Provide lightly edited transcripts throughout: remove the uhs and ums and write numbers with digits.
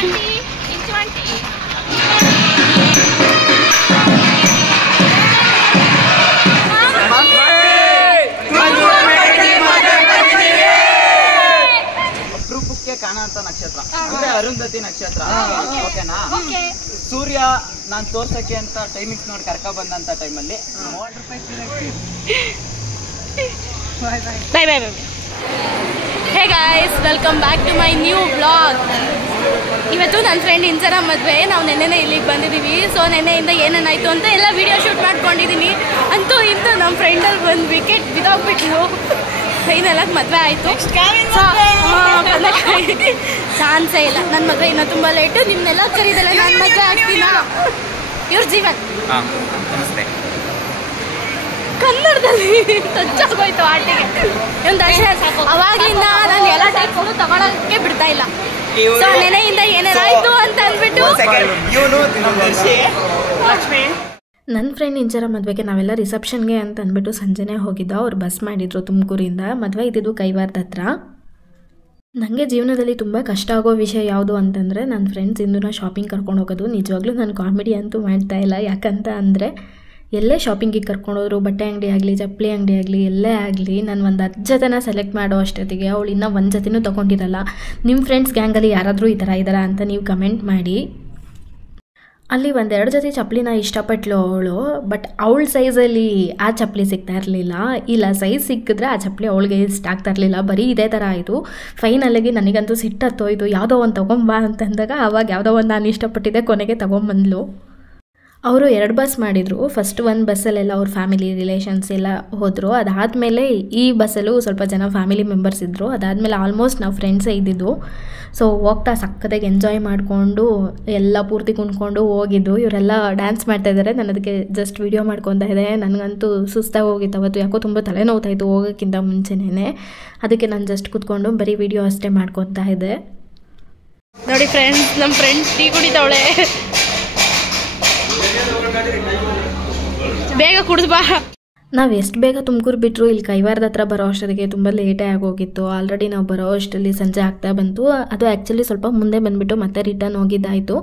ಅಪರೂಪಕ್ಕೆ ಕಾಣುವಂತ ನಕ್ಷತ್ರ ಅಂದ್ರೆ ಅರುಂಧತಿ ನಕ್ಷತ್ರ. ಓಕೆನಾ? ಸೂರ್ಯ ನಾನು ತೋರ್ಸಕ್ಕೆ ಅಂತ ಟೈಮಿಂಗ್ಸ್ ನೋಡಿ ಕರ್ಕ ಬಂದಂತ ಟೈಮಲ್ಲಿ bye bye bye. Hey guys, welcome back to my new vlog. ಇವತ್ತು ನನ್ನ ಫ್ರೆಂಡ್ ಇಂಚರ ಮದುವೆ. ನಾವು ನೆನ್ನೆನೇ ಇಲ್ಲಿಗೆ ಬಂದಿದ್ದೀವಿ. ಸೊ ನೆನ್ನೆಯಿಂದ ಏನೇನಾಯಿತು ಅಂತ ಎಲ್ಲ ವೀಡಿಯೋ ಶೂಟ್ ಮಾಡ್ಕೊಂಡಿದ್ದೀನಿ. ಅಂತೂ ಇಂತೂ ನಮ್ಮ ಫ್ರೆಂಡಲ್ಲಿ ಒಂದು ವಿಕೆಟ್ ಬಿದ್ದೋಗ್ಬಿಟ್ಲು. ಫೈನಲಾಗಿ ಮದುವೆ ಆಯಿತು. ಚಾನ್ಸೇ ಇಲ್ಲ. ನನ್ನ ಮದುವೆ ಇನ್ನೂ ತುಂಬ ಲೇಟು. ನಿಮ್ಮನ್ನೆಲ್ಲ ಕರೀದಲ್ಲ, ನಾನು ಮದುವೆ ಆಗ್ತೀನ. ಇವ್ರ ಜೀವನ್ ಕನ್ನಡದಲ್ಲಿ ಟಚ್ ಆಗೋಯ್ತು ಆಟಿಗೆ. ಒಂದು ಅಷ್ಟೇ ಸಾಕು. ಅವಾಗಿಂದ ನಾನು ಎಲ್ಲ ಟೈಪ್ ಫೋಟೋ ತಗೊಳಕ್ಕೆ ಬಿಡ್ತಾ ಇಲ್ಲ. ಸೊ ನೆನೆಯಿಂದ ಏನೇನಾಯ್ತು ಅಂತ ಅಂದ್ಬಿಟ್ಟು ನನ್ನ ಫ್ರೆಂಡ್ ಇಂಚರ ಮದುವೆಗೆ ನಾವೆಲ್ಲ ರಿಸೆಪ್ಷನ್ಗೆ ಅಂತ ಅಂದ್ಬಿಟ್ಟು ಸಂಜೆನೇ ಹೋಗಿದ್ದೋ. ಅವ್ರು ಬಸ್ ಮಾಡಿದ್ರು ತುಮಕೂರಿಂದ. ಮದುವೆ ಇದ್ದಿದ್ದು ಕೈವಾರದ ಹತ್ರ. ನನಗೆ ಜೀವನದಲ್ಲಿ ತುಂಬ ಕಷ್ಟ ಆಗೋ ವಿಷಯ ಯಾವುದು ಅಂತಂದರೆ ನನ್ನ ಫ್ರೆಂಡ್ಸ್ ಇಂದೂ ಶಾಪಿಂಗ್ ಕರ್ಕೊಂಡು ಹೋಗೋದು. ನಿಜವಾಗ್ಲೂ ನಾನು ಕಾಮಿಡಿ ಅಂತೂ ಮಾಡ್ತಾ ಇಲ್ಲ. ಯಾಕಂತ ಅಂದರೆ ಎಲ್ಲೇ ಶಾಪಿಂಗಿಗೆ ಕರ್ಕೊಂಡೋದ್ರು, ಬಟ್ಟೆ ಅಂಗಡಿ ಆಗಲಿ, ಚಪ್ಪಲಿ ಅಂಗಡಿ ಆಗಲಿ, ಎಲ್ಲೇ ಆಗಲಿ, ನಾನು ಒಂದು 10 ಜೊತೆನ ಸೆಲೆಕ್ಟ್ ಮಾಡೋ ಅಷ್ಟೊತ್ತಿಗೆ ಅವಳು ಇನ್ನೂ 1 ಜೊತೆನೂ ತೊಗೊಂಡಿರಲ್ಲ. ನಿಮ್ಮ ಫ್ರೆಂಡ್ಸ್ ಗ್ಯಾಂಗಲ್ಲಿ ಯಾರಾದರೂ ಈ ಥರ ಇದ್ದಾರಾ ಅಂತ ನೀವು ಕಮೆಂಟ್ ಮಾಡಿ. ಅಲ್ಲಿ 1-2 ಜೊತೆ ಚಪ್ಪಲಿನ ಇಷ್ಟಪಟ್ಲು ಅವಳು. ಬಟ್ ಅವಳ ಸೈಜಲ್ಲಿ ಆ ಚಪ್ಪಲಿ ಸಿಗ್ತಾ ಇರಲಿಲ್ಲ. ಇಲ್ಲ, ಸೈಜ್ ಸಿಕ್ಕಿದ್ರೆ ಆ ಚಪ್ಪಲಿ ಅವಳಿಗೆ ಇಷ್ಟ ಆಗ್ತಾ ಇರಲಿಲ್ಲ. ಬರೀ ಇದೇ ಥರ ಆಯಿತು. ಫೈನಲಾಗಿ ನನಗಂತೂ ಸಿಟ್ಟತ್ತೋಯ್ತು. ಯಾವುದೋ ಒಂದು ತೊಗೊಂಬಾ ಅಂತಂದಾಗ ಆವಾಗ ಯಾವುದೋ ಒಂದು ನಾನು ಇಷ್ಟಪಟ್ಟಿದ್ದೆ, ಕೊನೆಗೆ ತೊಗೊಂಬಂದ್ಲು. ಅವರು 2 ಬಸ್ ಮಾಡಿದರು. ಫಸ್ಟ್ 1 ಬಸ್ಸಲ್ಲೆಲ್ಲ ಅವ್ರ ಫ್ಯಾಮಿಲಿ ರಿಲೇಷನ್ಸ್ ಎಲ್ಲ ಹೋದರು. ಅದಾದಮೇಲೆ ಈ ಬಸ್ಸಲ್ಲೂ ಸ್ವಲ್ಪ ಜನ ಫ್ಯಾಮಿಲಿ ಮೆಂಬರ್ಸ್ ಇದ್ದರು. ಅದಾದಮೇಲೆ ಆಲ್ಮೋಸ್ಟ್ ನಾವು ಫ್ರೆಂಡ್ಸೇ ಇದ್ದಿದ್ದು. ಸೊ ಹೋಗ್ತಾ ಸಕ್ಕತ್ತಾಗಿ ಎಂಜಾಯ್ ಮಾಡಿಕೊಂಡು ಎಲ್ಲ ಪೂರ್ತಿ ಕುಣ್ಕೊಂಡು ಹೋಗಿದ್ದು. ಇವರೆಲ್ಲ ಡ್ಯಾನ್ಸ್ ಮಾಡ್ತಾಯಿದ್ದಾರೆ. ನಾನು ಅದಕ್ಕೆ ಜಸ್ಟ್ ವೀಡಿಯೋ ಮಾಡ್ಕೊತಾ ಇದ್ದೆ. ನನಗಂತೂ ಸುಸ್ತಾಗಿ ಹೋಗಿತ್ತು ಅವತ್ತು. ಯಾಕೋ ತುಂಬ ತಲೆನೋವ್ತಾಯಿತ್ತು ಹೋಗೋಕ್ಕಿಂತ ಮುಂಚೆನೇ. ಅದಕ್ಕೆ ನಾನು ಜಸ್ಟ್ ಕೂತ್ಕೊಂಡು ಬರೀ ವೀಡಿಯೋ ಅಷ್ಟೇ ಮಾಡ್ಕೊತಾ ಇದ್ದೆ. ನೋಡಿ ಫ್ರೆಂಡ್ಸ್, ನಮ್ಮ ಫ್ರೆಂಡ್ಸ್ ಟೀ ಕುಡಿತಾವಳೆ. ಬೇಗ ಕುಡಿದು ಬಾ. ನಾವು ಎಷ್ಟು ಬೇಗ ತುಮಕೂರು ಬಿಟ್ಟರು ಇಲ್ಲಿ ಕೈವಾರದ ಹತ್ರ ಬರೋ ಅಷ್ಟೊತ್ತಿಗೆ ತುಂಬ ಲೇಟೇ ಆಗೋಗಿತ್ತು. ಆಲ್ರೆಡಿ ನಾವು ಬರೋ ಅಷ್ಟರಲ್ಲಿ ಸಂಜೆ ಆಗ್ತಾ ಬಂತು. ಅದು ಆ್ಯಕ್ಚುಲಿ ಸ್ವಲ್ಪ ಮುಂದೆ ಬಂದುಬಿಟ್ಟು ಮತ್ತೆ ರಿಟರ್ನ್ ಹೋಗಿದ್ದಾಯಿತು.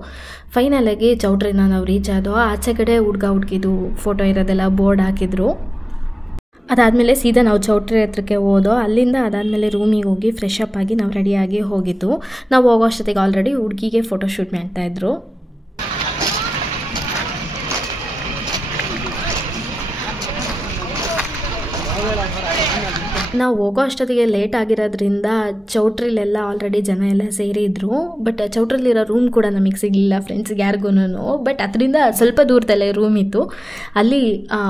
ಫೈನಲಾಗಿ ಚೌಟ್ರಿನ ನಾವು ರೀಚ್ ಆದೋ. ಆಚೆ ಕಡೆ ಹುಡುಗಿದು ಫೋಟೋ ಇರೋದೆಲ್ಲ ಬೋರ್ಡ್ ಹಾಕಿದ್ರು. ಅದಾದಮೇಲೆ ಸೀದಾ ನಾವು ಚೌಟ್ರಿ ಹತ್ರಕ್ಕೆ ಹೋದೋ. ಅಲ್ಲಿಂದ ಅದಾದಮೇಲೆ ರೂಮಿಗೆ ಹೋಗಿ ಫ್ರೆಶ್ ಅಪ್ ಆಗಿ ನಾವು ರೆಡಿಯಾಗಿ ಹೋಗಿದ್ದು. ನಾವು ಹೋಗೋ ಅಷ್ಟೊತ್ತಿಗೆ ಆಲ್ರೆಡಿ ಹುಡುಗಿಗೆ ಫೋಟೋ ಶೂಟ್ ಮಾಡ್ತಾಯಿದ್ರು. ನಾವು ಹೋಗೋ ಅಷ್ಟೊತ್ತಿಗೆ ಲೇಟ್ ಆಗಿರೋದ್ರಿಂದ ಚೌಟ್ರಿಲೆಲ್ಲ ಆಲ್ರೆಡಿ ಜನ ಎಲ್ಲ ಸೇರಿದ್ರು. ಬಟ್ ಚೌಟ್ರಿಲಿರೋ ರೂಮ್ ಕೂಡ ನಮಗೆ ಸಿಗಲಿಲ್ಲ ಫ್ರೆಂಡ್ಸ್ಗೆ ಯಾರಿಗೂ. ಬಟ್ ಅದರಿಂದ ಸ್ವಲ್ಪ ದೂರದಲ್ಲೇ ರೂಮ್ ಇತ್ತು. ಅಲ್ಲಿ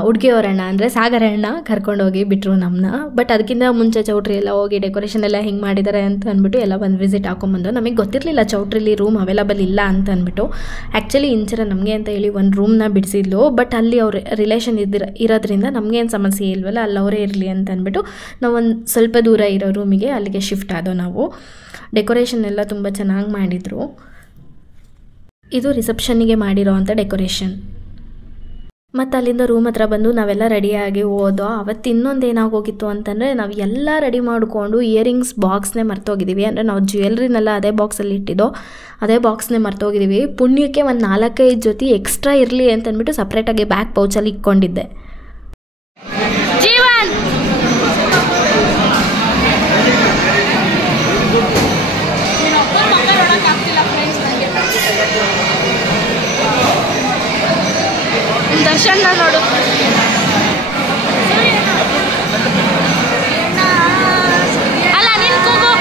ಹುಡುಗಿಯವರಣ್ಣ ಅಂದರೆ ಸಾಗರಣ್ಣ ಕರ್ಕೊಂಡೋಗಿ ಬಿಟ್ಟರು ನಮ್ಮನ್ನ. ಬಟ್ ಅದಕ್ಕಿಂತ ಮುಂಚೆ ಚೌಟ್ರಿ ಎಲ್ಲ ಹೋಗಿ ಡೆಕೋರೇಷನ್ ಎಲ್ಲ ಹಿಂಗೆ ಮಾಡಿದ್ದಾರೆ ಅಂತ ಅಂದ್ಬಿಟ್ಟು ಎಲ್ಲ ಒಂದು ವಿಸಿಟ್ ಹಾಕೊಂಬಂದು. ನಮಗೆ ಗೊತ್ತಿರಲಿಲ್ಲ ಚೌಟ್ರಿಲಿ ರೂಮ್ ಅವೈಲಬಲ್ ಇಲ್ಲ ಅಂತ ಅಂದ್ಬಿಟ್ಟು. ಆ್ಯಕ್ಚುಲಿ ಇಂಚರ ನಮಗೆ ಅಂತ ಹೇಳಿ ಒಂದು ರೂಮ್ನ ಬಿಡಿಸಿದ್ಲು. ಬಟ್ ಅಲ್ಲಿ ಅವ್ರ ರಿಲೇಷನ್ ಇರೋದ್ರಿಂದ ನಮಗೇನು ಸಮಸ್ಯೆ ಇಲ್ವಲ್ಲ, ಅಲ್ಲಿ ಅವರೇ ಇರಲಿ ಅಂತ ಅಂದ್ಬಿಟ್ಟು ನಾವು ಒಂದು ಸ್ವಲ್ಪ ದೂರ ಇರೋ ರೂಮಿಗೆ ಅಲ್ಲಿಗೆ ಶಿಫ್ಟ್ ಆದೋ ನಾವು. ಡೆಕೋರೇಷನ್ ಎಲ್ಲ ತುಂಬ ಚೆನ್ನಾಗಿ ಮಾಡಿದರು. ಇದು ರಿಸೆಪ್ಷನ್ನಿಗೆ ಮಾಡಿರೋ ಅಂಥ ಡೆಕೋರೇಷನ್. ಮತ್ತು ಅಲ್ಲಿಂದ ರೂಮ್ ಹತ್ರ ಬಂದು ನಾವೆಲ್ಲ ರೆಡಿಯಾಗಿ ಹೋದೋ. ಅವತ್ತು ಇನ್ನೊಂದು ಏನಾಗೋಗಿತ್ತು ಅಂತಂದರೆ, ನಾವು ಎಲ್ಲ ರೆಡಿ ಮಾಡಿಕೊಂಡು ಇಯರಿಂಗ್ಸ್ ಬಾಕ್ಸ್ನೇ ಮರ್ತೋಗಿದ್ದೀವಿ. ಅಂದರೆ ನಾವು ಜ್ಯುವೆಲ್ರಿನೆಲ್ಲ ಅದೇ ಬಾಕ್ಸಲ್ಲಿ ಇಟ್ಟಿದ್ದೋ, ಅದೇ ಬಾಕ್ಸ್ನೇ ಮರ್ತೋಗಿದ್ದೀವಿ. ಪುಣ್ಯಕ್ಕೆ ಒಂದು 4-5 ಜೊತೆ ಎಕ್ಸ್ಟ್ರಾ ಇರಲಿ ಅಂತಂದ್ಬಿಟ್ಟು ಸಪ್ರೇಟಾಗಿ ಬ್ಯಾಕ್ ಪೌಚಲ್ಲಿ ಇಟ್ಕೊಂಡಿದ್ದೆ. ಜೀವನ್ ದರ್ಶನ್ ನೋಡು. ಅಲ್ಲ ನೀನು ಕೂಗು.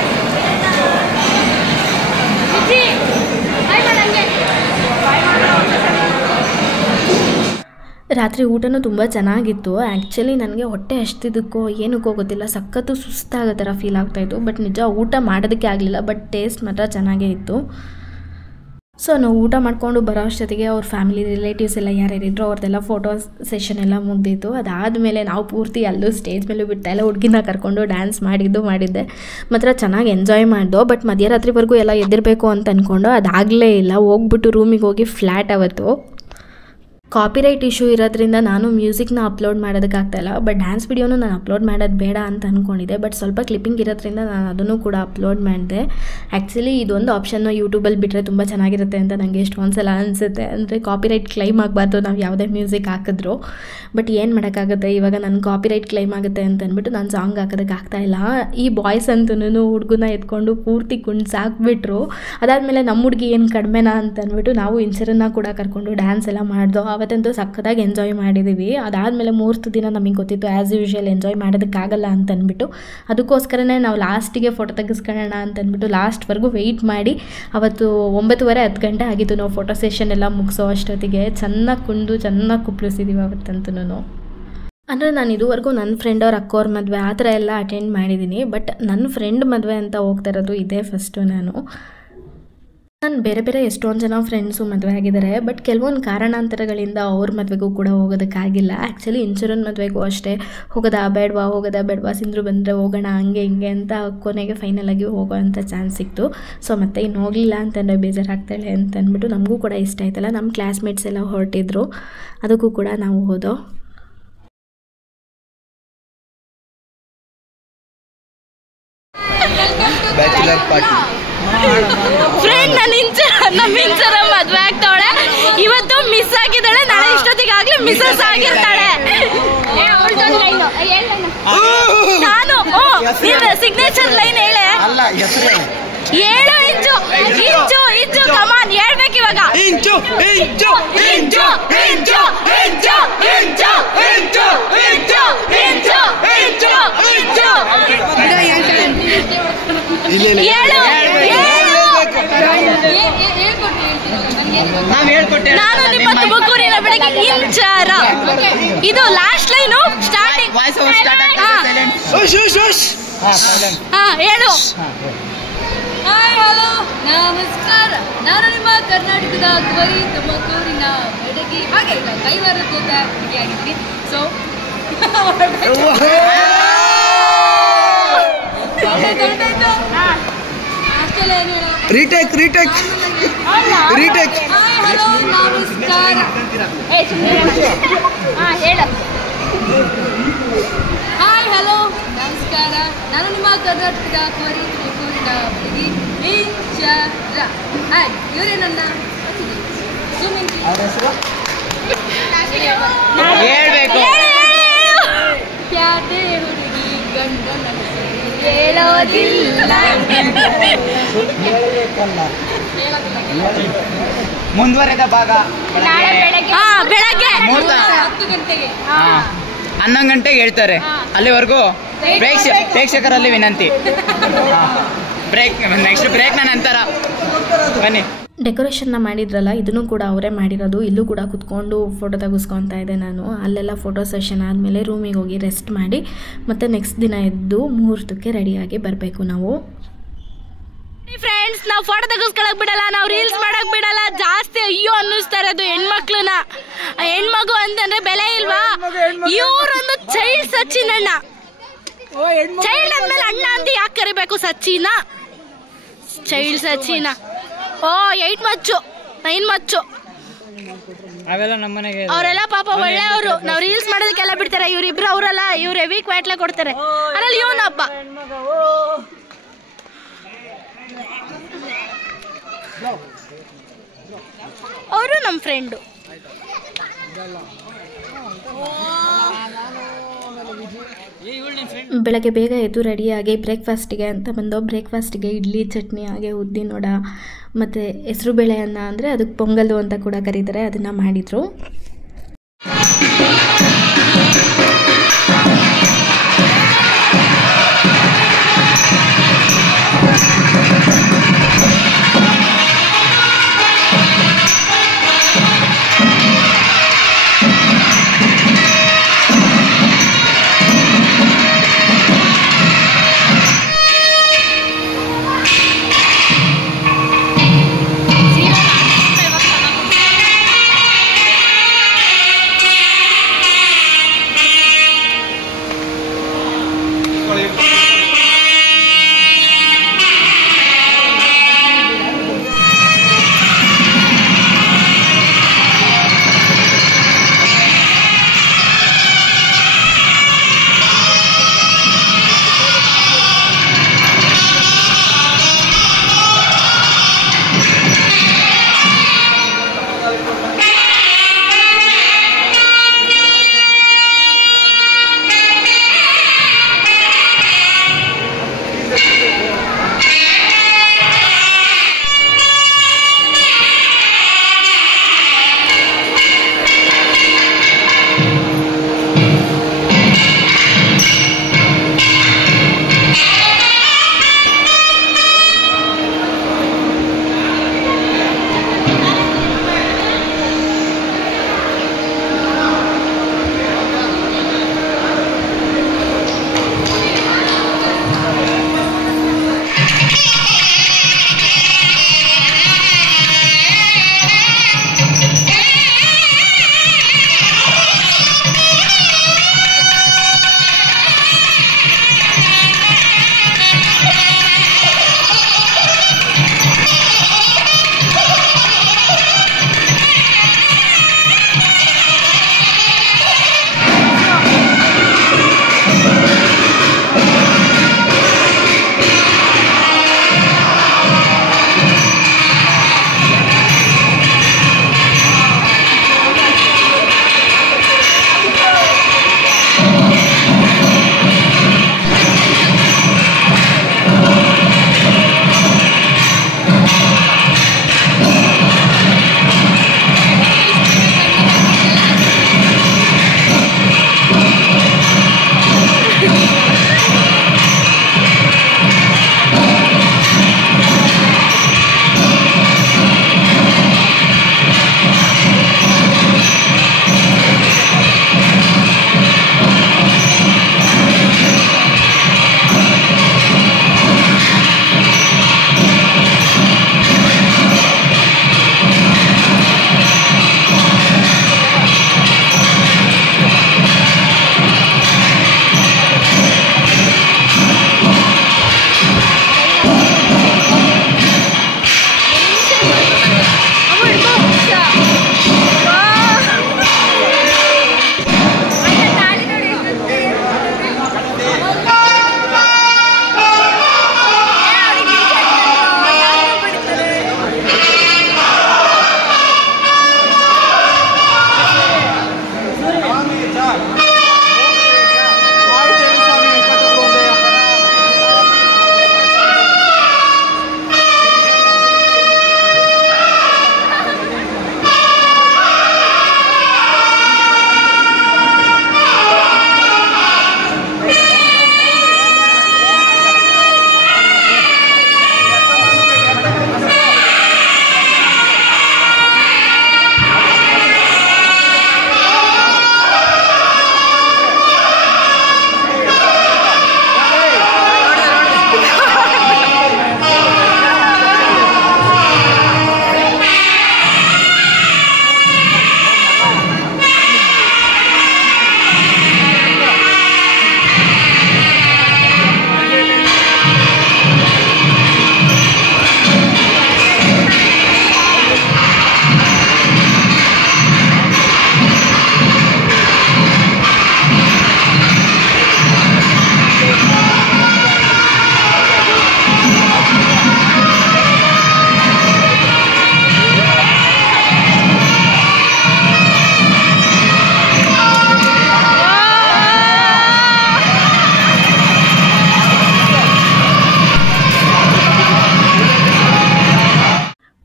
ರಾತ್ರಿ ಊಟನೂ ತುಂಬ ಚೆನ್ನಾಗಿತ್ತು. ಆ್ಯಕ್ಚುಲಿ ನನಗೆ ಹೊಟ್ಟೆ ಹಸ್ತಿದ್ದಕ್ಕೋ ಏನಕ್ಕೋ ಗೊತ್ತಿಲ್ಲ, ಸಖತ್ತು ಸುಸ್ತಾಗೋ ಥರ ಫೀಲ್ ಆಗ್ತಾಯಿತ್ತು. ಬಟ್ ನಿಜ ಊಟ ಮಾಡೋದಕ್ಕೆ ಆಗಲಿಲ್ಲ. ಬಟ್ ಟೇಸ್ಟ್ ಮಾತ್ರ ಚೆನ್ನಾಗೇ ಇತ್ತು. ಸೊ ನಾವು ಊಟ ಮಾಡಿಕೊಂಡು ಬರೋ ಅಷ್ಟೊತ್ತಿಗೆ ಅವ್ರ ಫ್ಯಾಮಿಲಿ ರಿಲೇಟಿವ್ಸ್ ಎಲ್ಲ ಯಾರ್ಯಾರಿದ್ರು ಅವ್ರದ್ದೆಲ್ಲ ಫೋಟೋ ಸೆಷನ್ ಎಲ್ಲ ಮುಗ್ದಿತ್ತು. ಅದಾದಮೇಲೆ ನಾವು ಪೂರ್ತಿ ಅಲ್ಲೂ ಸ್ಟೇಜ್ ಮೇಲೂ ಬಿಡ್ತಾ ಎಲ್ಲ ಹುಡುಗಿನ ಕರ್ಕೊಂಡು ಡ್ಯಾನ್ಸ್ ಮಾಡಿದ್ದೆ. ಮಾತ್ರ ಚೆನ್ನಾಗಿ ಎಂಜಾಯ್ ಮಾಡಿದೋ. ಬಟ್ ಮಧ್ಯರಾತ್ರಿವರೆಗೂ ಎಲ್ಲ ಎದ್ದಿರಬೇಕು ಅಂತ ಅಂದ್ಕೊಂಡು ಅದಾಗಲೇ ಇಲ್ಲ. ಹೋಗ್ಬಿಟ್ಟು ರೂಮಿಗೆ ಹೋಗಿ ಫ್ಲ್ಯಾಟ್ ಅವತ್ತು. ಕಾಪಿರೈಟ್ ಇಶ್ಯೂ ಇರೋದ್ರಿಂದ ನಾನು ಮ್ಯೂಸಿಕ್ನ ಅಪ್ಲೋಡ್ ಮಾಡೋದಕ್ಕಾಗ್ತಾಯಿಲ್ಲ. ಬಟ್ ಡ್ಯಾನ್ಸ್ ವಿಡಿಯೋನು ನಾನು ಅಪ್ಲೋಡ್ ಮಾಡೋದು ಬೇಡ ಅಂತ ಅಂದ್ಕೊಂಡಿದ್ದೆ. ಬಟ್ ಸ್ವಲ್ಪ ಕ್ಲಿಪ್ಪಿಂಗ್ ಇರೋದ್ರಿಂದ ನಾನು ಅದನ್ನು ಕೂಡ ಅಪ್ಲೋಡ್ ಮಾಡಿದೆ. ಆ್ಯಕ್ಚುಲಿ ಇದೊಂದು ಆಪ್ಷನ್ನು ಯೂಟ್ಯೂಬಲ್ಲಿ ಬಿಟ್ಟರೆ ತುಂಬ ಚೆನ್ನಾಗಿರುತ್ತೆ ಅಂತ ನನಗೆ ಎಷ್ಟೊಂದು ಸಲ ಅನಿಸುತ್ತೆ. ಅಂದರೆ ಕಾಪಿರೈಟ್ ಕ್ಲೈಮ್ ಆಗಬಾರ್ದು ನಾವು ಯಾವುದೇ ಮ್ಯೂಸಿಕ್ ಹಾಕಿದ್ರು. ಬಟ್ ಏನು ಮಾಡೋಕ್ಕಾಗುತ್ತೆ, ಇವಾಗ ನನ್ನ ಕಾಪಿರೈಟ್ ಕ್ಲೈಮ್ ಆಗುತ್ತೆ ಅಂತ ಅಂದ್ಬಿಟ್ಟು ನಾನು ಸಾಂಗ್ ಹಾಕೋದಕ್ಕಾಗ್ತಾಯಿಲ್ಲ. ಈ ಬಾಯ್ಸ್ ಅಂತೂ ಹುಡುಗನ ಎತ್ಕೊಂಡು ಪೂರ್ತಿ ಸಾಕ್ಬಿಟ್ರು. ಅದಾದಮೇಲೆ ನಮ್ಮ ಹುಡುಗಿ ಏನು ಕಡಿಮೆನಾ ಅಂತ ಅಂದ್ಬಿಟ್ಟು ನಾವು ಇಂಚರನ್ನ ಕೂಡ ಕರ್ಕೊಂಡು ಡ್ಯಾನ್ಸ್ ಎಲ್ಲ ಮಾಡಿದೋ. ಅವತ್ತಂತೂ ಸಕ್ಕತ್ತಾಗಿ ಎಂಜಾಯ್ ಮಾಡಿದ್ದೀವಿ. ಅದಾದಮೇಲೆ 3th ದಿನ ನಮಗೆ ಗೊತ್ತಿತ್ತು ಆ್ಯಸ್ ಯೂಶ್ವಲ್ ಎಂಜಾಯ್ ಮಾಡೋದಕ್ಕಾಗಲ್ಲ ಅಂತ ಅಂದ್ಬಿಟ್ಟು ಅದಕ್ಕೋಸ್ಕರನೇ ನಾವು ಲಾಸ್ಟಿಗೆ ಫೋಟೋ ತೆಗೆಸ್ಕೊಳ್ಳೋಣ ಅಂತ ಅಂದ್ಬಿಟ್ಟು ಲಾಸ್ಟ್ವರೆಗೂ ವೆಯ್ಟ್ ಮಾಡಿ ಅವತ್ತು 9:30-10 ಗಂಟೆ ಆಗಿತ್ತು ನಾವು ಫೋಟೋ ಸೆಷನ್ ಎಲ್ಲ ಮುಗಿಸೋ ಅಷ್ಟೊತ್ತಿಗೆ. ಚೆನ್ನಾಗಿ ಕುಪ್ಳಿಸಿದ್ದೀವಿ ಅವತ್ತಂತೂ. ಅಂದರೆ ನಾನು ಇದುವರೆಗೂ ನನ್ನ ಫ್ರೆಂಡ್ ಅವ್ರ ಅಕ್ಕೋರ ಮದುವೆ ಆ ಥರ ಎಲ್ಲ ಅಟೆಂಡ್ ಮಾಡಿದ್ದೀನಿ. ಬಟ್ ನನ್ನ ಫ್ರೆಂಡ್ ಮದುವೆ ಅಂತ ಹೋಗ್ತಾ ಇರೋದು ಇದೇ ಫಸ್ಟು. ನಾನು ಬೇರೆ ಎಷ್ಟೊಂದು ಜನ ಫ್ರೆಂಡ್ಸು ಮದುವೆ ಆಗಿದ್ದಾರೆ. ಬಟ್ ಕೆಲವೊಂದು ಕಾರಣಾಂತರಗಳಿಂದ ಅವ್ರ ಮದುವೆಗೂ ಕೂಡ ಹೋಗೋದಕ್ಕಾಗಿಲ್ಲ. ಆ್ಯಕ್ಚುಲಿ ಇಂಚೂರನ್ ಮದುವೆಗೂ ಅಷ್ಟೇ ಹೋಗೋದಾ ಬೇಡವಾ ಸಿಂದ್ರು ಬಂದರೆ ಹೋಗೋಣ ಹಂಗೆ ಹಿಂಗೆ ಅಂತ ಕೊನೆಗೆ ಫೈನಲಾಗಿ ಹೋಗೋ ಅಂಥ ಚಾನ್ಸ್ ಸಿಕ್ತು. ಸೊ ಮತ್ತೆ ಇನ್ನು ಹೋಗಲಿಲ್ಲ ಅಂತಂದರೆ ಬೇಜಾರಾಗ್ತಾಳೆ ಅಂತ ಅಂದ್ಬಿಟ್ಟು ನಮಗೂ ಕೂಡ ಇಷ್ಟ ಆಯ್ತಲ್ಲ. ನಮ್ಮ ಕ್ಲಾಸ್ಮೇಟ್ಸ್ ಎಲ್ಲ ಹೊರಟಿದ್ರು, ಅದಕ್ಕೂ ಕೂಡ ನಾವು ಹೋದೋ. ಫ್ರೆಂಡ್ ನಮ್ಮ ಇಂಚರ ಮದ್ವೆ ಆಗ್ತಾವಳೆ. ಇವತ್ತು ಮಿಸ್ ಆಗಿದ್ದಾಳೆ, ನಾಳೆ ಇಷ್ಟೊತ್ತಿಗಾಗ್ಲೇ ಮಿಸ್ಸಸ್ ಆಗಿರ್ತಾಳೆ. ನಾನು ಸಿಗ್ನೇಚರ್ ಲೈನ್ ಹೇಳೆ. 7 ಇಂಚು ಕಮಾನ್ ಹೇಳ್ಬೇಕು ಇವಾಗ. ನಾನು ನಿಮ್ಮ ತುಮಕೂರಿನ ಬೆಳಗ್ಗೆ ಇಂಚರ. ಇದು ಲಾಸ್ಟ್ ಲೈನು ಸ್ಟಾರ್ಟಿಂಗ್. ಹೇಳು. ಹಾಯ್ ಹಲೋ ನಮಸ್ಕಾರ, ನಾನು ನಿಮ್ಮ ಕರ್ನಾಟಕದ ಧ್ವನಿ ತುಮಕೂರಿನ ಬೆಡಗಿ, ಹಾಗೆ ಕೈವಾರ ಜೊತೆ ಆಗಿದ್ದೀನಿ. ಸೊ ರೀಟೇಕ್ ಹಾಯ್ ಹಲೋ ನಮಸ್ಕಾರ. ಹೇಳು. ಹಾಯ್ ಹಲೋ ನಮಸ್ಕಾರ, ನಾನು ನಿಮ್ಮ ಕರ್ನಾಟಕದ ಧ್ವನಿ ತುಮಕೂರಿನ ಬೆಡಗಿ ಇಂಚರ. ಹಾಯ್, ಇವರೇ ನನ್ನ ಯಾಕೆ ಹುಡುಗಿ ಗಂಡ ಹೇಳೋದಿಲ್ಲ. ಮುಂದುವರೆದ ಭಾಗ ಬೆಳಗ್ಗೆ 10 ಗಂಟೆಗೆ 11 ಗಂಟೆಗೆ ಹೇಳ್ತಾರೆ. ಅಲ್ಲಿವರೆಗೂ ಪ್ರೇಕ್ಷಕರಲ್ಲಿ ವಿನಂತಿ. ನೆಕ್ಸ್ಟ್ ಬ್ರೇಕ್ನ ನಂತರ ಬನ್ನಿ. ಡೆಕೋರೇಷನ್ನ ಮಾಡಿದ್ರಲ್ಲ, ಇದನ್ನು ಕೂಡ ಅವರೇ ಮಾಡಿರೋದು. ಇಲ್ಲೂ ಕೂಡ ಕುತ್ಕೊಂಡು ಫೋಟೋ ತೆಗೆಸ್ಕೊತಾ ಇದ್ದೆ ನಾನು. ಅಲ್ಲೆಲ್ಲ ಫೋಟೋ ಸೆಷನ್ ಆದಮೇಲೆ ರೂಮಿಗೆ ಹೋಗಿ ರೆಸ್ಟ್ ಮಾಡಿ ಮತ್ತು ನೆಕ್ಸ್ಟ್ ದಿನ ಎದ್ದು ಮುಹೂರ್ತಕ್ಕೆ ರೆಡಿಯಾಗಿ ಬರಬೇಕು ನಾವು. ಫ್ರೆಂಡ್ಸ್, ನಾವು ಫೋಟೋ ತೆಗೆಸ್ಕೊಳಕ್ ಬಿಡಲ್ಲ, ನಾವು ರೀಲ್ಸ್ ಮಾಡಕ್ ಬಿಡಲ್ಲ. ಜಾಸ್ತಿ ಅಯ್ಯೋ ಅನ್ನಿಸ್ತಾ ಇರೋದು ಹೆಣ್ಮಕ್ಳನ್ನ. ಹೆಣ್ಮಗು ಅಂತಂದ್ರೆ ಬೆಲೆ ಇಲ್ವಾ? ಇವರೊಂದು ಚೈಲ್ಡ್ ಸಚಿನ್ ಅಣ್ಣ. ಚೈಲ್ಡ್ ಅಂದ್ಮೇಲೆ ಅಣ್ಣ ಅಂತ ಯಾಕೆ ಕರಿಬೇಕು? ಸಚಿನ, ಚೈಲ್ಡ್ ಸಚಿನ. 8 ಮಚ್ಚು 9 ಮಚ್ಚು ಅವರೆಲ್ಲ ಪಾಪ ಒಳ್ಳೆಯವರು. ನಾವು ರೀಲ್ಸ್ ಮಾಡೋದಕ್ಕೆಲ್ಲ ಬಿಡ್ತಾರೆ. ಇವ್ರಿಬ್ರು ಅವರಲ್ಲ, ಇವ್ರು ಹೆವಿ ಕ್ವಾಟ್ಲೆ ಕೊಡ್ತಾರೆ. ಅದ್ರಲ್ಲಿ ಇವನಪ್ಪ ಅವರು ನಮ್ಮ ಫ್ರೆಂಡು. ಬೆಳಗ್ಗೆ ಬೇಗ ಎದ್ದು ರೆಡಿಯಾಗಿ ಬ್ರೇಕ್ಫಾಸ್ಟಿಗೆ ಅಂತ ಬಂದೋ. ಬ್ರೇಕ್ಫಾಸ್ಟಿಗೆ ಇಡ್ಲಿ, ಚಟ್ನಿ, ಹಾಗೆ ಉದ್ದಿನ ವಡ ಮತ್ತು ಹೆಸರು ಬೇಳೆ ಅನ್ನ, ಅಂದರೆ ಅದಕ್ಕೆ ಪೊಂಗಲ್ಲು ಅಂತ ಕೂಡ ಕರೀತಾರೆ, ಅದನ್ನು ಮಾಡಿದರು.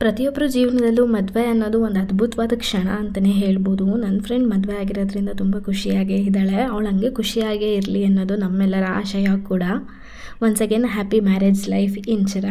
ಪ್ರತಿಯೊಬ್ಬರ ಜೀವನದಲ್ಲೂ ಮದುವೆ ಅನ್ನೋದು ಒಂದು ಅದ್ಭುತವಾದ ಕ್ಷಣ ಅಂತಲೇ ಹೇಳ್ಬೋದು. ನನ್ನ ಫ್ರೆಂಡ್ ಮದುವೆ ಆಗಿರೋದ್ರಿಂದ ತುಂಬ ಖುಷಿಯಾಗೇ ಇದ್ದಾಳೆ. ಅವಳು ಹಂಗೆ ಖುಷಿಯಾಗೇ ಇರಲಿ ಅನ್ನೋದು ನಮ್ಮೆಲ್ಲರ ಆಶಯ ಕೂಡ. Once again happy marriage life Inchara.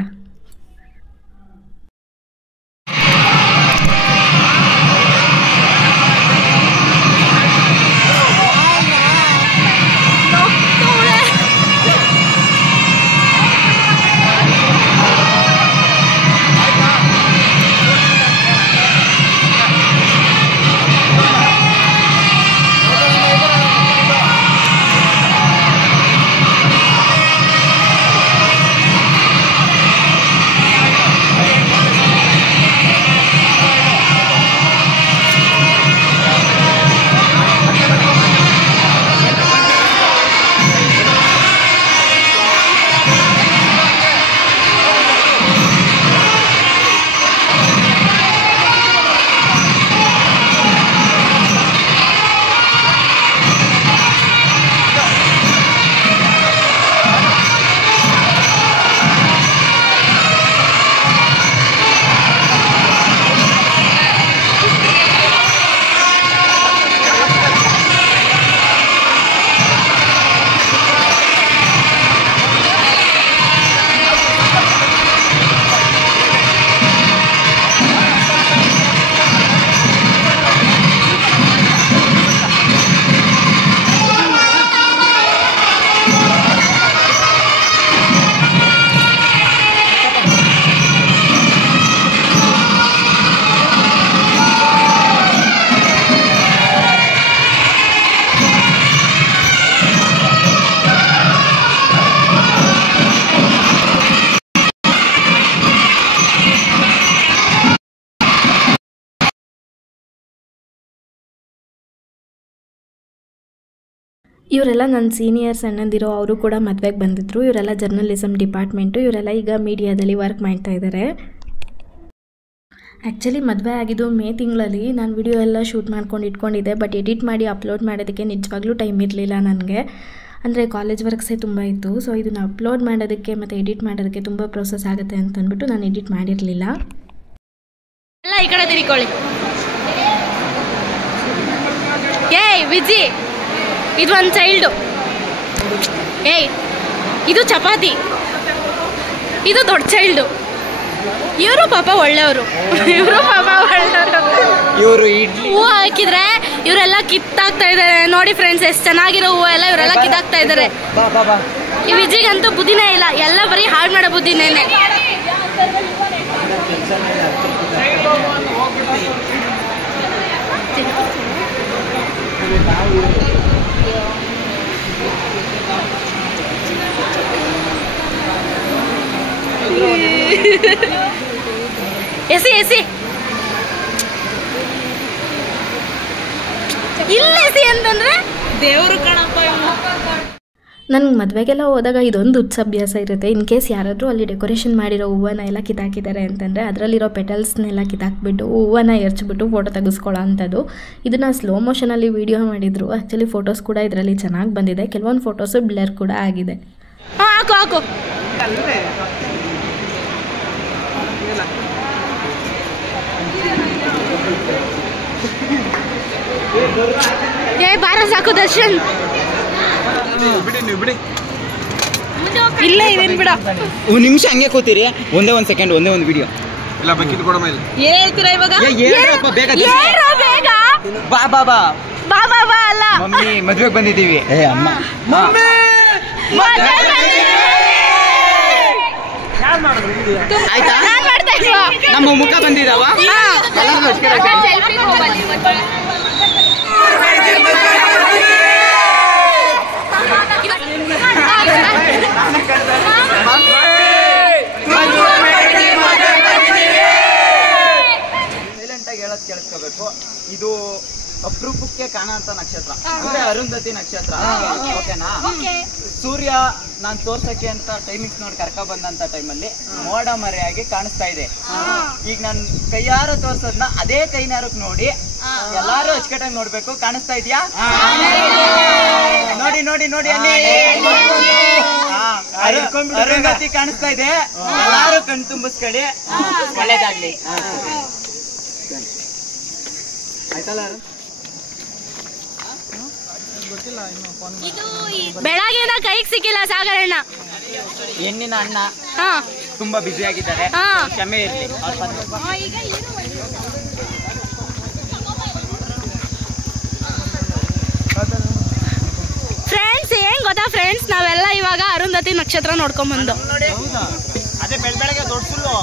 ಇವರೆಲ್ಲ ನನ್ನ ಸೀನಿಯರ್ಸ್ ಅಣ್ಣಂದಿರೋ, ಅವರು ಕೂಡ ಮದುವೆಗೆ ಬಂದಿದ್ದರು. ಇವರೆಲ್ಲ ಜರ್ನಲಿಸಮ್ ಡಿಪಾರ್ಟ್ಮೆಂಟು. ಇವರೆಲ್ಲ ಈಗ ಮೀಡಿಯಾದಲ್ಲಿ ವರ್ಕ್ ಮಾಡ್ತಾ ಇದ್ದಾರೆ. ಆ್ಯಕ್ಚುಲಿ ಮದುವೆ ಆಗಿದ್ದು ಮೇ ತಿಂಗಳಲ್ಲಿ. ನಾನು ವಿಡಿಯೋ ಎಲ್ಲ ಶೂಟ್ ಮಾಡ್ಕೊಂಡು ಇಟ್ಕೊಂಡಿದ್ದೆ, ಬಟ್ ಎಡಿಟ್ ಮಾಡಿ ಅಪ್ಲೋಡ್ ಮಾಡೋದಕ್ಕೆ ನಿಜವಾಗ್ಲೂ ಟೈಮ್ ಇರಲಿಲ್ಲ ನನಗೆ. ಅಂದರೆ ಕಾಲೇಜ್ ವರ್ಕ್ಸೇ ತುಂಬ ಇತ್ತು. ಸೊ ಇದನ್ನು ಅಪ್ಲೋಡ್ ಮಾಡೋದಕ್ಕೆ ಮತ್ತು ಎಡಿಟ್ ಮಾಡೋದಕ್ಕೆ ತುಂಬ ಪ್ರೋಸೆಸ್ ಆಗುತ್ತೆ ಅಂತ ಅಂದ್ಬಿಟ್ಟು ನಾನು ಎಡಿಟ್ ಮಾಡಿರಲಿಲ್ಲ. ಎಲ್ಲ ಈ ಕಡೆ ತಿರ್ಕೊಳ್ಳಿ. ಏಯ್ ವಿಜಿ, ಇದು ಒಂದು ಚೈಲ್ಡು. ಏಯ್ ಇದು ಚಪಾತಿ, ಇದು ದೊಡ್ಡ ಚೈಲ್ಡು. ಇವರು ಪಾಪ ಒಳ್ಳೆಯವರು, ಇವರು ಇಡ್ಲಿ ಹೂವು ಹಾಕಿದ್ರೆ ಇವರೆಲ್ಲ ಕಿತ್ತಾಕ್ತಾ ಇದ್ದಾರೆ. ನೋಡಿ ಫ್ರೆಂಡ್ಸ್, ಎಷ್ಟು ಚೆನ್ನಾಗಿರೋ ಹೂವು ಎಲ್ಲ ಇವರೆಲ್ಲ ಕಿತ್ತಾಕ್ತಾ ಇದ್ದಾರೆ. ಈ ವಿಜಿಗಂತೂ ಬುದ್ಧಿನೇ ಇಲ್ಲ, ಎಲ್ಲ ಬರೀ ಹಾಳು ಮಾಡೋ ಬುದ್ಧಿನೇನೆ. ಎಸಿ ಎಸಿ ಇಲ್ಲ ಎಸಿ ಅಂತಂದ್ರೆ ದೇವರು ಕಣಪ್ಪ. ನನಗೆ ಮದುವೆಗೆಲ್ಲ ಹೋದಾಗ ಇದೊಂದು ಹುಚ್ಚಭ್ಯಾಸ ಇರುತ್ತೆ. ಇನ್ ಕೇಸ್ ಯಾರಾದರೂ ಅಲ್ಲಿ ಡೆಕೋರೇಷನ್ ಮಾಡಿರೋ ಹೂವನ್ನ ಎಲ್ಲ ಕಿತ್ತಾಕಿದ್ದಾರೆ ಅಂತಂದರೆ ಅದರಲ್ಲಿರೋ ಪೆಟಲ್ಸ್ನೆಲ್ಲ ಕಿತ್ತಾಕ್ಬಿಟ್ಟು ಹೂವನ್ನ ಎರಚ್ಬಿಟ್ಟು ಫೋಟೋ ತೆಗೆಸ್ಕೊಳ್ಳೋ ಅಂಥದ್ದು. ಇದನ್ನು ಸ್ಲೋ ಮೋಷನಲ್ಲಿ ವೀಡಿಯೋ ಮಾಡಿದರು. ಆ್ಯಕ್ಚುಲಿ ಫೋಟೋಸ್ ಕೂಡ ಇದರಲ್ಲಿ ಚೆನ್ನಾಗಿ ಬಂದಿದೆ. ಕೆಲವೊಂದು ಫೋಟೋಸು ಬ್ಲರ್ ಕೂಡ ಆಗಿದೆ. ಹಾಕು ಹಾಕು. ಏ ಬಾರ ಸಾಕು ದರ್ಶನ್. ಇಲ್ಲ ಇದೇನು ಬಿಡ. ಒಂದು ನಿಮಿಷ ಹಂಗೆ ಕೂತೀರಿ. ಒಂದೇ ಒಂದು ಸೆಕೆಂಡ್, ಒಂದೇ ಒಂದು ವಿಡಿಯೋ. ಇಲ್ಲ ಬಕೆಟ್ ಕೊಡಮ್ಮ. ಇಲ್ಲ ಏನ್ ಹೇಳ್ತೀರಾ ಇವಾಗ? ಬೇಗ ಬೇಗ ಬಾ ಬಾ ಬಾ ಬಾ ಬಾ ಬಾ. ಅಲ್ಲ ಮಮ್ಮಿ ಮದ್ವೆಗೆ ಬಂದಿದ್ದೀವಿ. ಏ ಅಮ್ಮ ಮಮ್ಮಿ ಆಯ್ತಾ? ನಮ್ಮ ಮುಖ ಬಂದಿದಾವ. ಸೈಲೆಂಟ್ ಆಗಿ ಹೇಳೋದು ಕೇಳಿಸ್ಕೋಬೇಕು. ಇದು ಅಪರೂಪಕ್ಕೆ ಕಾಣಂತ ನಕ್ಷತ್ರ ಅಂದ್ರೆ ಅರುಂಧತಿ ನಕ್ಷತ್ರ. ಓಕೆನಾ? ಸೂರ್ಯ ನಾನ್ ತೋರ್ಸಕ್ಕೆ ಅಂತ ಟೈಮಿಂಗ್ಸ್ ನೋಡಿ ಕರ್ಕ ಬಂದಂತ ಟೈಮಲ್ಲಿ ಮೋಡ ಮರೆಯಾಗಿ ಕಾಣಿಸ್ತಾ ಇದೆ. ಈಗ ನಾನು ಕೈಯಾರ ತೋರ್ಸೋದ್ನ ಅದೇ ಕೈನಾರಕ್ ನೋಡಿ ಎಲ್ಲಾರು ಅಚ್ಚುಕಟ್ಟಾಗಿ ನೋಡ್ಬೇಕು. ಕಾಣಿಸ್ತಾ ಇದೆಯಾ? ನೋಡಿ ನೋಡಿ ನೋಡಿ ಅಲ್ಲಿ ಅರುಂಧತಿ ಕಾಣಿಸ್ತಾ ಇದೆ, ಎಲ್ಲಾರು ಕಣ್ ತುಂಬಿಸ್ಕೊಳ್ಳಿ, ಒಳ್ಳೇದಾಗ್ಲಿ. ಆಯ್ತಲ್ಲ ಬೆಳಗ್ಗೆಯಿಂದ ಕೈಗೆ ಸಿಕ್ಕಿಲ್ಲ ಸಾಗರಣ್ಣ. ಹೆಣ್ಣಿನ ಅಣ್ಣ ತುಂಬಾ ಬ್ಯುಸಿ ಆಗಿದ್ದಾರೆ, ಕ್ಷಮೆ ಇರ್ಲಿ. ಫ್ರೆಂಡ್ಸ್ ಏನ್ ಗೊತ್ತಾ ಫ್ರೆಂಡ್ಸ್, ನಾವೆಲ್ಲ ಇವಾಗ ಅರುಂಧತಿ ನಕ್ಷತ್ರ ನೋಡ್ಕೊಂಡ್ ಬಂದು. ಅದೇ ಬೆಳಗ್ಗೆ ದೊಡ್ಡ ಫುಲ್ಲು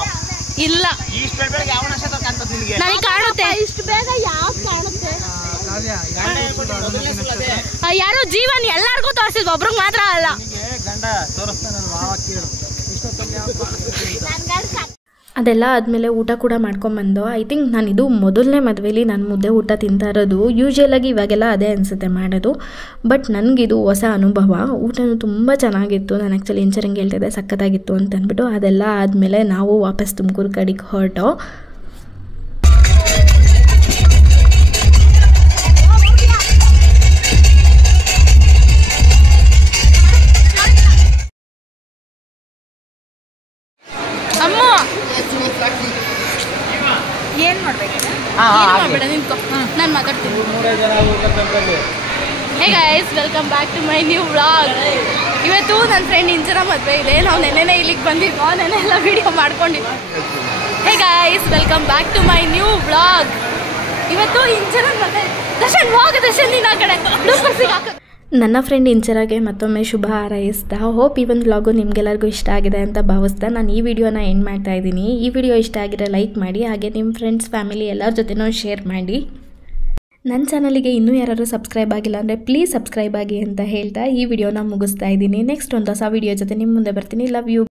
ಇಲ್ಲ ಇಷ್ಟು ಬೆಳಗ್ಗೆ ಯಾವ ನಕ್ಷತ್ರ ಕಾಣ್ತದೆ ನಿಮಗೆ? ನನಗೆ ಕಾಣುತ್ತೆ. ಇಷ್ಟು ಬೇಗ ಯಾವ್ದು ಕಾಣುತ್ತೆ? ಯಾರು ಜೀವನ್ ಎಲ್ಲಾರ್ಗೂ ತೋರಿಸಿದ್ವಿ, ಒಬ್ರಿಗೆ ಮಾತ್ರ ಅಲ್ಲ. ಗಂಡ ತೋರಿಸ್ತಾನೆ. ಅದೆಲ್ಲ ಆದಮೇಲೆ ಊಟ ಕೂಡ ಮಾಡ್ಕೊಂಬಂದು. ಐ ಥಿಂಕ್ ನಾನು ಇದು ಮೊದಲನೇ ಮದುವೆಲಿ ನಾನು ಮುದ್ದೆ ಊಟ ತಿಂತಾ ಇರೋದು. ಯೂಶ್ವಲಾಗಿ ಇವಾಗೆಲ್ಲ ಅದೇ ಅನಿಸುತ್ತೆ ಮಾಡೋದು, ಬಟ್ ನನಗಿದು ಹೊಸ ಅನುಭವ. ಊಟನೂ ತುಂಬ ಚೆನ್ನಾಗಿತ್ತು. ನಾನು ಆ್ಯಕ್ಚುಲಿ ಇಂಚರಂಗೆ ಹೇಳ್ತಿದ್ದೆ ಸಖತ್ತಾಗಿತ್ತು ಅಂತ ಅಂದ್ಬಿಟ್ಟು. ಅದೆಲ್ಲ ಆದಮೇಲೆ ನಾವು ವಾಪಸ್ ತುಮಕೂರು ಕಡೆಗೆ ಹೊರಟು. ಏನ್ ಮಾಡ್ಬೇಕು? ಮಾಡ್ಬೇಡ ನಿಂತ್ಕೊ, ನಾನು ಮಾತಾಡ್ತೀನಿ. Hey guys, welcome back to my new vlog. ಇವತ್ತು ನನ್ನ ಫ್ರೆಂಡ್ ಇಂಚರ ಮದುವೆ ಇದೆ. ನಾವು ನೆನ್ನೆನೇ ಇಲ್ಲಿಗೆ ಬಂದಿದ್ವಿ, ನೆನ್ನೆ ಎಲ್ಲ ವಿಡಿಯೋ ಮಾಡ್ಕೊಂಡಿದ್ವಿ. Hey guys, welcome back to my new vlog. ಇವತ್ತು ಇಂಚರ ಮದುವೆ. ದರ್ಶನ್ ಹೋಗ, ದರ್ಶನ್ ನೀನು ಆ ಕಡೆ ನನ್ನ ಫ್ರೆಂಡ್ ಇಂಚರಾಗೆ ಮತ್ತೊಮ್ಮೆ ಶುಭ ಹಾರೈಸ್ತಾ. ಹೋಪ್ ಈ ಒಂದು ವ್ಲಾಗು ನಿಮಗೆಲ್ಲರಿಗೂ ಇಷ್ಟ ಆಗಿದೆ ಅಂತ ಭಾವಿಸ್ತಾ ನಾನು ಈ ವಿಡಿಯೋನ ಎಂಡ್ ಮಾಡ್ತಾ ಇದ್ದೀನಿ. ಈ ವಿಡಿಯೋ ಇಷ್ಟ ಆಗಿದ್ರೆ ಲೈಕ್ ಮಾಡಿ, ಹಾಗೆ ನಿಮ್ಮ ಫ್ರೆಂಡ್ಸ್ ಫ್ಯಾಮಿಲಿ ಎಲ್ಲರ ಜೊತೆನೂ ಶೇರ್ ಮಾಡಿ. ನನ್ನ ಚಾನಲಿಗೆ ಇನ್ನೂ ಯಾರು ಸಬ್ಸ್ಕ್ರೈಬ್ ಆಗಿಲ್ಲ ಅಂದರೆ ಪ್ಲೀಸ್ ಸಬ್ಸ್ಕ್ರೈಬ್ ಆಗಿ ಅಂತ ಹೇಳ್ತಾ ಈ ವಿಡಿಯೋನ ಮುಗಿಸ್ತಾ ಇದ್ದೀನಿ. ನೆಕ್ಸ್ಟ್ ಒಂದು ಹೊಸ ವಿಡಿಯೋ ಜೊತೆ ನಿಮ್ಮ ಮುಂದೆ ಬರ್ತೀನಿ. Love you.